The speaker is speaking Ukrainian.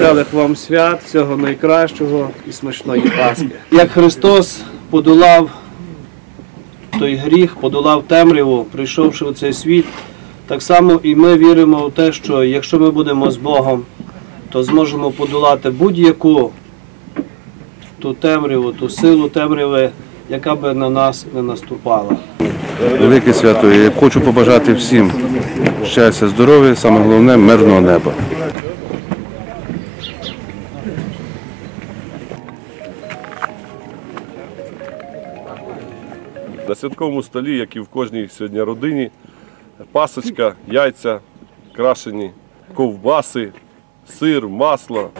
Веселих вам свят, всього найкращого і смачної Пасхи. Як Христос подолав той гріх, подолав темряву, прийшовши у цей світ, так само і ми віримо в те, що якщо ми будемо з Богом, то зможемо подолати будь-яку ту темряву, ту силу темряви, яка би на нас не наступала. Велике свято. Я хочу побажати всім щастя, здоров'я, саме головне мирного неба. На святковому столі, як і в кожній сьогодні родині, пасочка, яйця, крашені, ковбаси, сир, масло.